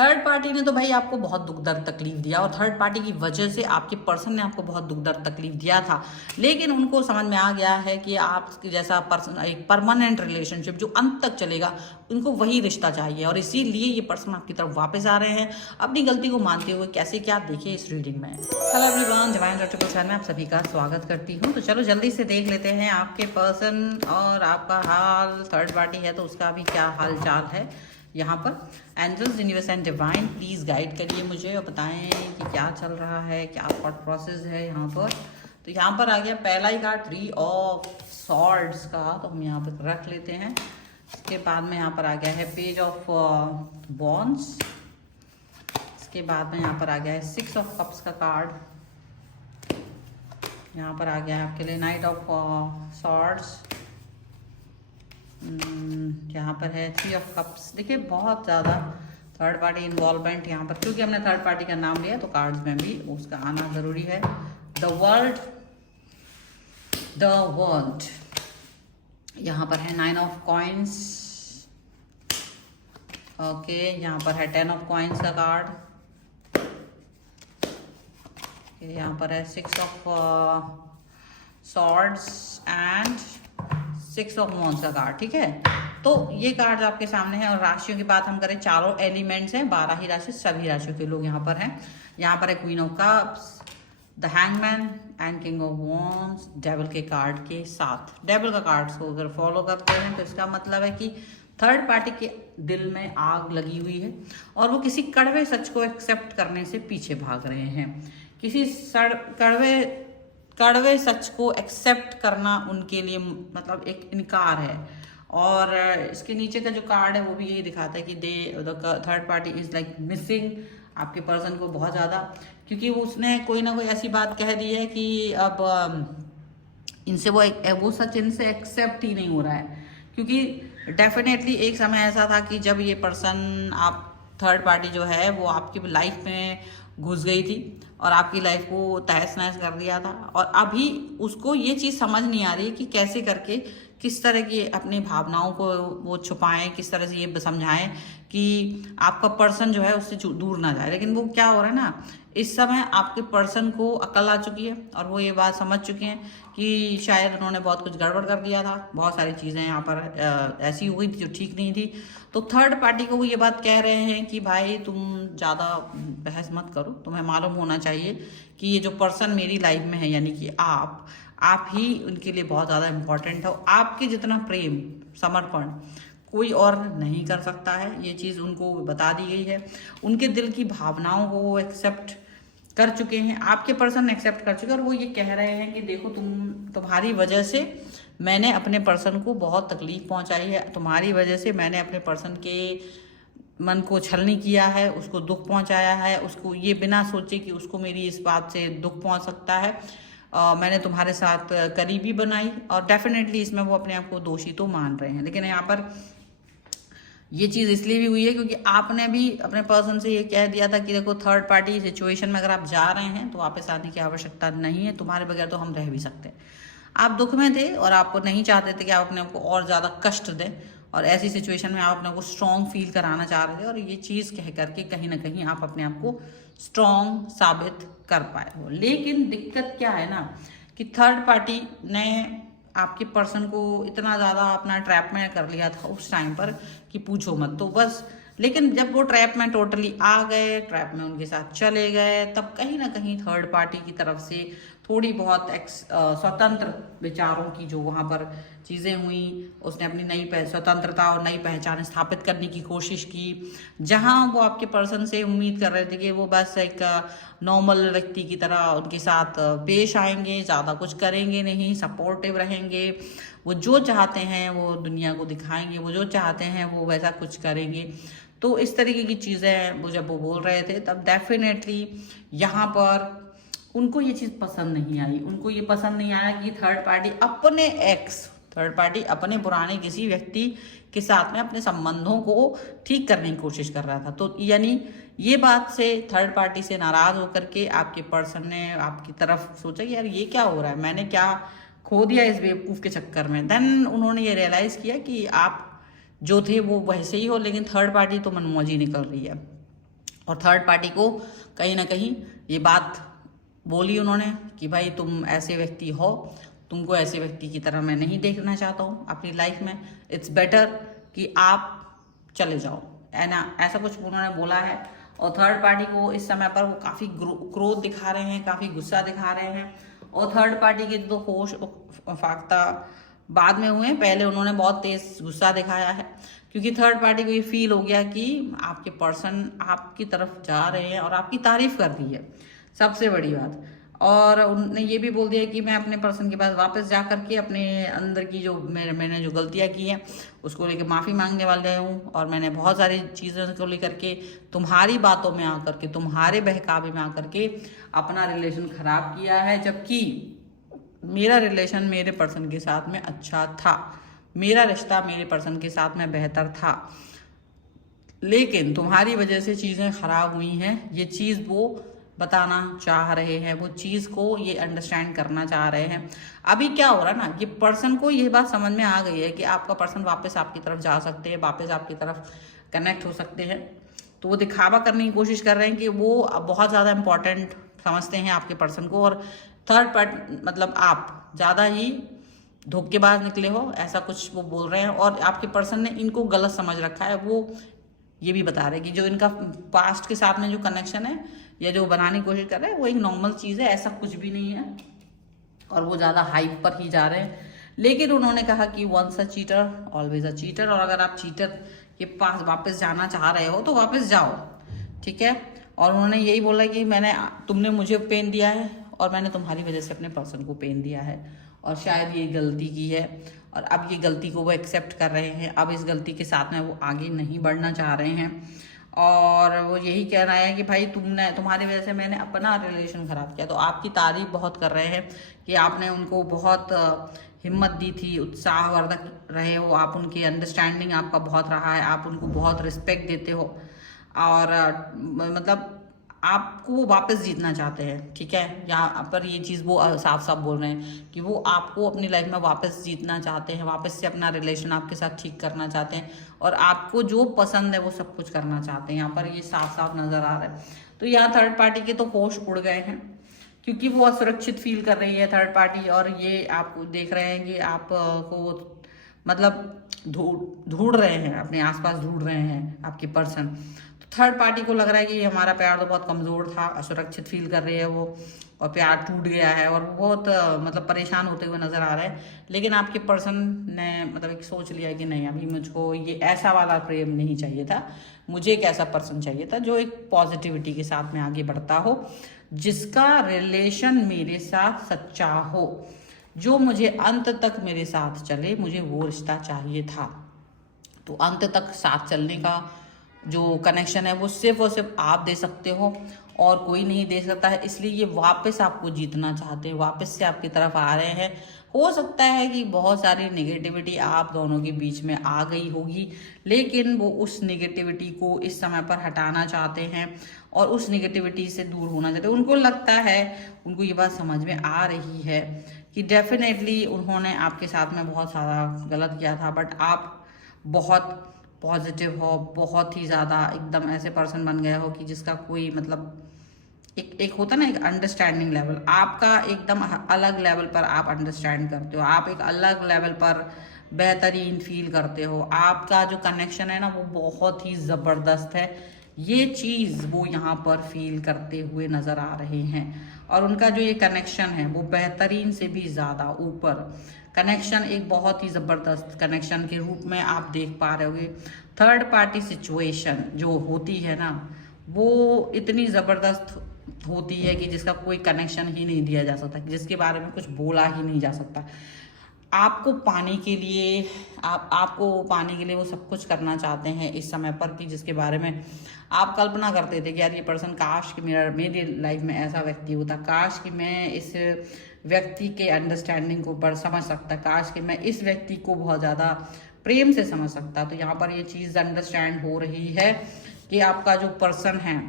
Third party ने तो भाई आपको बहुत दुख दर्द तकलीफ दिया, और थर्ड पार्टी की वजह से आपके पर्सन ने आपको बहुत दुख दर्द तकलीफ दिया था, लेकिन उनको समझ में आ गया है कि आप जैसा पर्सन, एक परमानेंट रिलेशनशिप जो अंत तक चलेगा, उनको वही रिश्ता चाहिए, और इसीलिए ये पर्सन आपकी तरफ वापस आ रहे हैं अपनी गलती को मानते हुए। कैसे क्या, आप देखिए इस रीडिंग में। Hello everyone, divine triple channel में आप सभी का स्वागत करती हूँ। तो चलो जल्दी से देख लेते हैं आपके पर्सन और आपका हाल। थर्ड पार्टी है तो उसका भी क्या हाल चाल है यहाँ पर। Angels, universe and divine please guide करिए मुझे और बताएं कि क्या चल रहा है, क्या थॉट प्रोसेस है यहाँ पर। तो यहाँ पर आ गया पहला ही कार्ड 3 ऑफ सॉर्ड्स का, तो हम यहाँ पर रख लेते हैं। इसके बाद में यहाँ पर आ गया है पेज ऑफ वॉन्ड्स। इसके बाद में यहाँ पर आ गया है 6 ऑफ कप्स का कार्ड। यहाँ पर आ गया है आपके लिए नाइट ऑफ सॉर्ड्स। यहाँ पर है 3 ऑफ कप्स। देखिए बहुत ज़्यादा थर्ड पार्टी इन्वॉल्वमेंट यहाँ पर, क्योंकि हमने थर्ड पार्टी का नाम लिया तो कार्ड्स में भी उसका आना ज़रूरी है। द वर्ल्ड यहाँ पर है 9 ऑफ कॉइन्स। ओके, यहाँ पर है 10 ऑफ कॉइन्स का कार्ड। यहाँ पर है 6 of swords and 6 of wands का कार्ड। ठीक है, तो ये कार्ड आपके सामने है। और राशियों की बात हम करें, चारों एलिमेंट्स हैं, 12 ही राशि, सभी राशियों के लोग यहाँ पर हैं। यहाँ पर है queen of cups, the hangman and king of wands, devil के कार्ड के साथ। डेविल का कार्ड को अगर फॉलो करते हैं तो इसका मतलब है कि थर्ड पार्टी के दिल में आग लगी हुई है और वो किसी कड़वे सच को एक्सेप्ट करने से पीछे भाग रहे हैं। किसी कड़वे सच को एक्सेप्ट करना उनके लिए मतलब एक इनकार है। और इसके नीचे का जो कार्ड है वो भी यही दिखाता है कि the third party is like missing आपके पर्सन को बहुत ज़्यादा, क्योंकि उसने कोई ना कोई ऐसी बात कह दी है कि अब इनसे वो सच इनसे एक्सेप्ट ही नहीं हो रहा है। क्योंकि डेफिनेटली एक समय ऐसा था कि जब ये पर्सन, आप थर्ड पार्टी जो है वो आपकी लाइफ में घुस गई थी और आपकी लाइफ को तहस नहस कर दिया था, और अभी उसको ये चीज़ समझ नहीं आ रही है कि कैसे करके किस तरह की अपनी भावनाओं को वो छुपाएं, किस तरह से ये समझाएं कि आपका पर्सन जो है उससे दूर ना जाए। लेकिन वो क्या हो रहा है ना, इस समय आपके पर्सन को अकल आ चुकी है और वो ये बात समझ चुके हैं कि शायद उन्होंने बहुत कुछ गड़बड़ कर दिया था, बहुत सारी चीज़ें यहाँ पर ऐसी हुई थी जो ठीक नहीं थी। तो थर्ड पार्टी को वो ये बात कह रहे हैं कि भाई तुम ज़्यादा बहस मत करो, तुम्हें मालूम होना चाहिए कि ये जो पर्सन मेरी लाइफ में है, यानी कि आप ही उनके लिए बहुत ज़्यादा इम्पोर्टेंट हो। आपके जितना प्रेम, समर्पण कोई और नहीं कर सकता है। ये चीज़ उनको बता दी गई है। उनके दिल की भावनाओं को वो एक्सेप्ट कर चुके हैं, आपके पर्सन एक्सेप्ट कर चुके हैं। और वो ये कह रहे हैं कि देखो तुम्हारी वजह से मैंने अपने पर्सन को बहुत तकलीफ पहुंचाई है, तुम्हारी वजह से मैंने अपने पर्सन के मन को छलनी किया है, उसको दुख पहुंचाया है, उसको ये बिना सोचे कि उसको मेरी इस बात से दुख पहुंच सकता है मैंने तुम्हारे साथ करीबी बनाई। और डेफिनेटली इसमें वो अपने आप को दोषी तो मान रहे हैं, लेकिन यहाँ पर ये चीज़ इसलिए भी हुई है क्योंकि आपने भी अपने पर्सन से ये कह दिया था कि देखो थर्ड पार्टी सिचुएशन में अगर आप जा रहे हैं तो वापस आने की आवश्यकता नहीं है, तुम्हारे बगैर तो हम रह भी सकते हैं। आप दुख में थे और आपको नहीं चाहते थे कि आप अपने को और ज़्यादा कष्ट दें, और ऐसी सिचुएशन में आप अपने को स्ट्रॉन्ग फील कराना चाह रहे थे, और ये चीज़ कह करके कहीं ना कहीं आप अपने आप को स्ट्रॉन्ग साबित कर पाए हो। लेकिन दिक्कत क्या है ना कि थर्ड पार्टी ने आपके पर्सन को इतना ज़्यादा अपना ट्रैप में कर लिया था उस टाइम पर कि पूछो मत। तो बस, लेकिन जब वो ट्रैप में टोटली आ गए, ट्रैप में उनके साथ चले गए, तब कहीं ना कहीं थर्ड पार्टी की तरफ से थोड़ी बहुत स्वतंत्र विचारों की जो वहाँ पर चीज़ें हुई, उसने अपनी नई स्वतंत्रता और नई पहचान स्थापित करने की कोशिश की। जहाँ वो आपके पर्सन से उम्मीद कर रहे थे कि वो बस एक नॉर्मल व्यक्ति की तरह उनके साथ पेश आएंगे, ज़्यादा कुछ करेंगे नहीं, सपोर्टिव रहेंगे, वो जो चाहते हैं वो दुनिया को दिखाएंगे, वो जो चाहते हैं वो वैसा कुछ करेंगे। तो इस तरीके की चीज़ें वो जब वो बोल रहे थे तब डेफिनेटली यहाँ पर उनको ये चीज़ पसंद नहीं आई। उनको ये पसंद नहीं आया कि थर्ड पार्टी अपने पुराने किसी व्यक्ति के साथ में अपने संबंधों को ठीक करने की कोशिश कर रहा था। तो यानी ये बात से थर्ड पार्टी से नाराज़ होकर के आपके पर्सन ने आपकी तरफ सोचा कि यार ये क्या हो रहा है, मैंने क्या खो दिया इस बेवकूफ़ के चक्कर में। देन उन्होंने ये रियलाइज़ किया कि आप जो थे वो वैसे ही हो, लेकिन थर्ड पार्टी तो मनमौजी निकल रही है। और थर्ड पार्टी को कहीं ना कहीं ये बात बोली उन्होंने कि भाई तुम ऐसे व्यक्ति हो, तुमको ऐसे व्यक्ति की तरह मैं नहीं देखना चाहता हूँ अपनी लाइफ में, इट्स बेटर कि आप चले जाओ, है ना, ऐसा कुछ उन्होंने बोला है। और थर्ड पार्टी को इस समय पर वो काफ़ी क्रोध दिखा रहे हैं, काफ़ी गुस्सा दिखा रहे हैं। और थर्ड पार्टी के तो होश फाख्ता बाद में हुए, पहले उन्होंने बहुत तेज गुस्सा दिखाया है, क्योंकि थर्ड पार्टी को ये फील हो गया कि आपके पर्सन आपकी तरफ जा रहे हैं और आपकी तारीफ कर रही है, सबसे बड़ी बात। और उन्होंने ये भी बोल दिया कि मैं अपने पर्सन के पास वापस जा करके अपने अंदर की जो मैंने जो गलतियाँ की हैं उसको लेकर माफ़ी मांगने वाले हूँ, और मैंने बहुत सारी चीज़ों को लेकर के तुम्हारी बातों में आकर के, तुम्हारे बहकावे में आकर के अपना रिलेशन ख़राब किया है, जबकि मेरा रिलेशन मेरे पर्सन के साथ में अच्छा था, मेरा रिश्ता मेरे पर्सन के साथ में बेहतर था, लेकिन तुम्हारी वजह से चीज़ें ख़राब हुई हैं। ये चीज़ वो बताना चाह रहे हैं, वो चीज़ को ये अंडरस्टैंड करना चाह रहे हैं। अभी क्या हो रहा है ना, ये पर्सन को ये बात समझ में आ गई है कि आपका पर्सन वापस आपकी तरफ जा सकते हैं, वापस आपकी तरफ कनेक्ट हो सकते हैं। तो वो दिखावा करने की कोशिश कर रहे हैं कि वो बहुत ज़्यादा इम्पोर्टेंट समझते हैं आपके पर्सन को, और थर्ड पार्टी मतलब आप ज़्यादा ही धोखेबाज निकले हो, ऐसा कुछ वो बोल रहे हैं। और आपके पर्सन ने इनको गलत समझ रखा है, वो ये भी बता रहे हैं कि जो इनका पास्ट के साथ में जो कनेक्शन है या जो बनाने की कोशिश कर रहे हैं वो एक नॉर्मल चीज़ है, ऐसा कुछ भी नहीं है, और वो ज़्यादा हाइप पर ही जा रहे हैं। लेकिन उन्होंने कहा कि once a cheater always a cheater, और अगर आप चीटर के पास वापस जाना चाह रहे हो तो वापस जाओ, ठीक है। और उन्होंने यही बोला कि तुमने मुझे पेन दिया है और मैंने तुम्हारी वजह से अपने पर्सन को पेन दिया है, और शायद ये गलती की है, और अब ये गलती को वो एक्सेप्ट कर रहे हैं। अब इस गलती के साथ में वो आगे नहीं बढ़ना चाह रहे हैं, और वो यही कह रहा है कि भाई तुम्हारी वजह से मैंने अपना रिलेशन ख़राब किया। तो आपकी तारीफ बहुत कर रहे हैं कि आपने उनको बहुत हिम्मत दी थी, उत्साहवर्धक रहे हो आप, उनकी अंडरस्टैंडिंग आपका बहुत रहा है, आप उनको बहुत रिस्पेक्ट देते हो, और मतलब आपको वो वापस जीतना चाहते हैं, ठीक है। यहाँ पर ये चीज़ वो साफ साफ बोल रहे हैं कि वो आपको अपनी लाइफ में वापस जीतना चाहते हैं, वापस से अपना रिलेशन आपके साथ ठीक करना चाहते हैं, और आपको जो पसंद है वो सब कुछ करना चाहते हैं। यहाँ पर ये साफ साफ नज़र आ रहा है। तो यहाँ थर्ड पार्टी के तो होश उड़ गए हैं, क्योंकि वो असुरक्षित फील कर रही है थर्ड पार्टी, और ये आप देख रहे हैं कि आप को मतलब ढूंढ रहे हैं, अपने आसपास ढूंढ रहे हैं आपके पर्सन। थर्ड पार्टी को लग रहा है कि हमारा प्यार तो बहुत कमज़ोर था, असुरक्षित फील कर रही है वो, और प्यार टूट गया है, और बहुत मतलब परेशान होते हुए नज़र आ रहे हैं। लेकिन आपके पर्सन ने मतलब एक सोच लिया कि नहीं, अभी मुझको ये ऐसा वाला प्रेम नहीं चाहिए था, मुझे एक ऐसा पर्सन चाहिए था जो एक पॉजिटिविटी के साथ में आगे बढ़ता हो, जिसका रिलेशन मेरे साथ सच्चा हो, जो मुझे अंत तक मेरे साथ चले, मुझे वो रिश्ता चाहिए था। तो अंत तक साथ चलने का जो कनेक्शन है वो सिर्फ और सिर्फ आप दे सकते हो, और कोई नहीं दे सकता है। इसलिए ये वापस आपको जीतना चाहते हैं, वापस से आपकी तरफ आ रहे हैं। हो सकता है कि बहुत सारी नेगेटिविटी आप दोनों के बीच में आ गई होगी, लेकिन वो उस नेगेटिविटी को इस समय पर हटाना चाहते हैं, और उस नेगेटिविटी से दूर होना चाहते हैं। उनको लगता है, उनको ये बात समझ में आ रही है कि डेफिनेटली उन्होंने आपके साथ में बहुत सारा गलत किया था, बट आप बहुत पॉजिटिव हो, बहुत ही ज़्यादा एकदम ऐसे पर्सन बन गए हो कि जिसका कोई मतलब एक होता ना, एक अंडरस्टैंडिंग लेवल आपका एकदम अलग लेवल पर आप अंडरस्टैंड करते हो, आप एक अलग लेवल पर बेहतरीन फील करते हो, आपका जो कनेक्शन है ना वो बहुत ही ज़बरदस्त है। ये चीज़ वो यहाँ पर फील करते हुए नज़र आ रहे हैं, और उनका जो ये कनेक्शन है वो बेहतरीन से भी ज़्यादा ऊपर कनेक्शन, एक बहुत ही ज़बरदस्त कनेक्शन के रूप में आप देख पा रहे होगे। थर्ड पार्टी सिचुएशन जो होती है ना, वो इतनी ज़बरदस्त होती है कि जिसका कोई कनेक्शन ही नहीं दिया जा सकता, जिसके बारे में कुछ बोला ही नहीं जा सकता। आपको पाने के लिए आपको पाने के लिए वो सब कुछ करना चाहते हैं इस समय पर, कि जिसके बारे में आप कल्पना करते थे कि यार ये पर्सन, काश कि मेरी लाइफ में ऐसा व्यक्ति होता, काश कि मैं इस व्यक्ति के अंडरस्टैंडिंग को पर समझ सकता, काश कि मैं इस व्यक्ति को बहुत ज़्यादा प्रेम से समझ सकता। तो यहाँ पर ये चीज़ अंडरस्टैंड हो रही है कि आपका जो पर्सन है,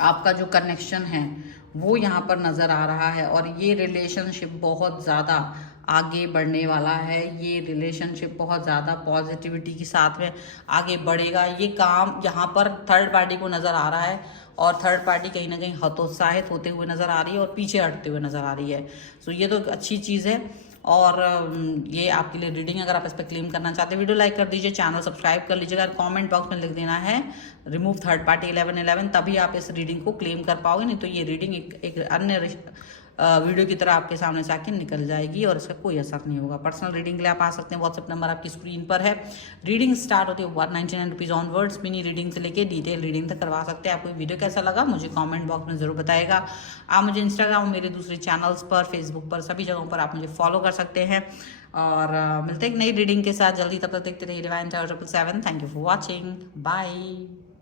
आपका जो कनेक्शन है वो यहाँ पर नज़र आ रहा है, और ये रिलेशनशिप बहुत ज़्यादा आगे बढ़ने वाला है। ये रिलेशनशिप बहुत ज़्यादा पॉजिटिविटी के साथ में आगे बढ़ेगा। ये काम यहाँ पर थर्ड पार्टी को नज़र आ रहा है और थर्ड पार्टी कहीं ना कहीं हतोत्साहित होते हुए नज़र आ रही है और पीछे हटते हुए नज़र आ रही है। सो ये तो अच्छी चीज़ है। और ये आपके लिए रीडिंग, अगर आप इस पर क्लेम करना चाहते हैं वीडियो लाइक कर दीजिए, चैनल सब्सक्राइब कर लीजिएगा, कमेंट बॉक्स में लिख देना है रिमूव थर्ड पार्टी 1111, तभी आप इस रीडिंग को क्लेम कर पाओगे। नहीं तो ये रीडिंग एक अन्य वीडियो की तरह आपके सामने से आके निकल जाएगी और इसका कोई असर नहीं होगा। पर्सनल रीडिंग के लिए आप आ सकते हैं, व्हाट्सएप नंबर आपकी स्क्रीन पर है। रीडिंग स्टार्ट होती है 199 रुपीज़ ऑनवर्ड्स। मिनी रीडिंग से लेके डिटेल रीडिंग तक करवा सकते हैं। आपको वीडियो कैसा लगा मुझे कमेंट बॉक्स में जरूर बताएगा। आप मुझे इंस्टाग्राम और मेरे दूसरे चैनल्स पर, फेसबुक पर, सभी जगहों पर आप मुझे फॉलो कर सकते हैं। और मिलते हैं एक नई रीडिंग के साथ जल्दी। तब तक देखते रहिए divine tower 777। Thank you for watching, bye.